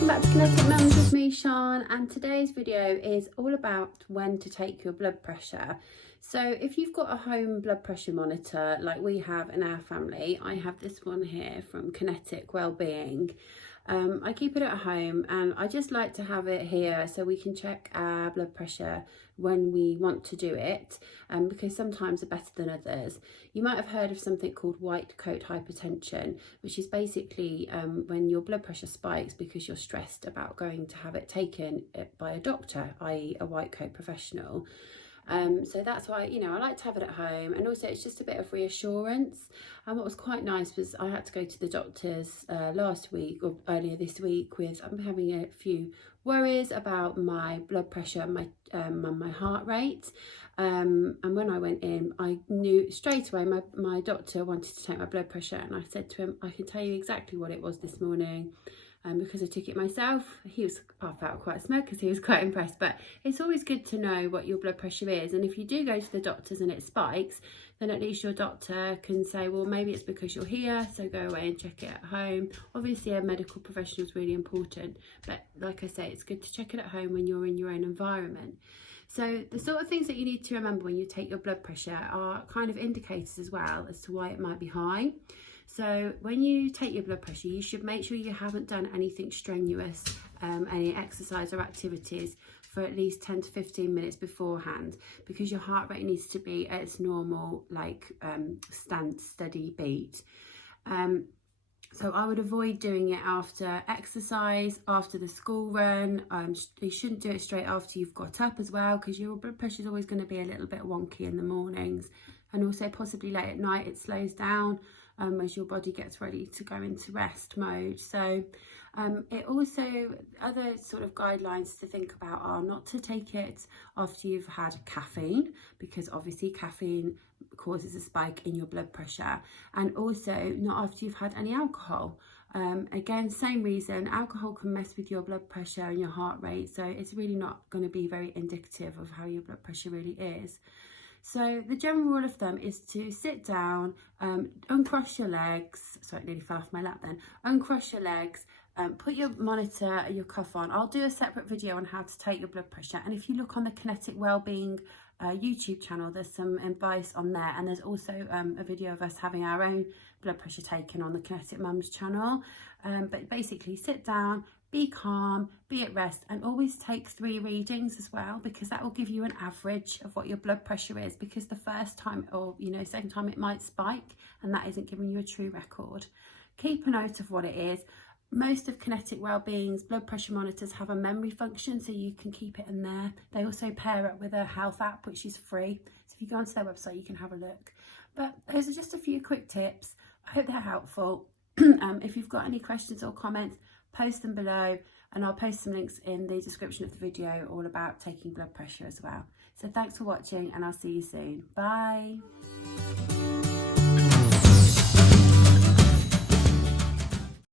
welcome back to Kinetik Mums with me, Sian, and today's video is all about when to take your blood pressure. So if you've got a home blood pressure monitor like we have in our family, I have this one here from Kinetik Wellbeing. I keep it at home and I just like to have it here so we can check our blood pressure when we want to do it, because sometimes they're better than others. You might have heard of something called white coat hypertension, which is basically when your blood pressure spikes because you're stressed about going to have it taken by a doctor, i.e. a white coat professional. So that's why, I like to have it at home, and also it's just a bit of reassurance. And what was quite nice was I had to go to the doctors last week or earlier this week with I'm having a few worries about my blood pressure and my heart rate. And when I went in, I knew straight away my doctor wanted to take my blood pressure, and I said to him, I can tell you exactly what it was this morning. Because I took it myself. I felt quite smug because he was quite impressed, but it's always good to know what your blood pressure is. And if you do go to the doctors and it spikes, then at least your doctor can say, well, maybe it's because you're here, so go away and check it at home. Obviously a medical professional is really important, but like I say, it's good to check it at home when you're in your own environment. So the sort of things that you need to remember when you take your blood pressure are kind of indicators as well as to why it might be high. So when you take your blood pressure, you should make sure you haven't done anything strenuous, any exercise or activities for at least 10 to 15 minutes beforehand, because your heart rate needs to be at its normal, steady beat. So I would avoid doing it after exercise, after the school run. You shouldn't do it straight after you've got up as well, because your blood pressure is always going to be a little bit wonky in the mornings, and also possibly late at night it slows down as your body gets ready to go into rest mode. So it also, other sort of guidelines to think about are not to take it after you've had caffeine, because obviously caffeine causes a spike in your blood pressure, and also not after you've had any alcohol. Again, same reason, alcohol can mess with your blood pressure and your heart rate, so it's really not going to be very indicative of how your blood pressure really is. So the general rule of thumb is to sit down, uncross your legs, sorry, I nearly fell off my lap then, uncross your legs, put your monitor, your cuff on. I'll do a separate video on how to take your blood pressure, and if you look on the Kinetik Wellbeing YouTube channel, there's some advice on there, and there's also a video of us having our own blood pressure taken on the Kinetik Mums channel. But basically sit down, be calm, be at rest, and always take 3 readings as well, because that will give you an average of what your blood pressure is, because the first time or second time it might spike, and that isn't giving you a true record. Keep a note of what it is. Most of Kinetik Wellbeing's blood pressure monitors have a memory function, so you can keep it in there. They also pair up with a health app, which is free, so if you go onto their website you can have a look. But those are just a few quick tips. I hope they're helpful. If you've got any questions or comments, post them below, and I'll post some links in the description of the video all about taking blood pressure as well. So thanks for watching, and I'll see you soon. Bye.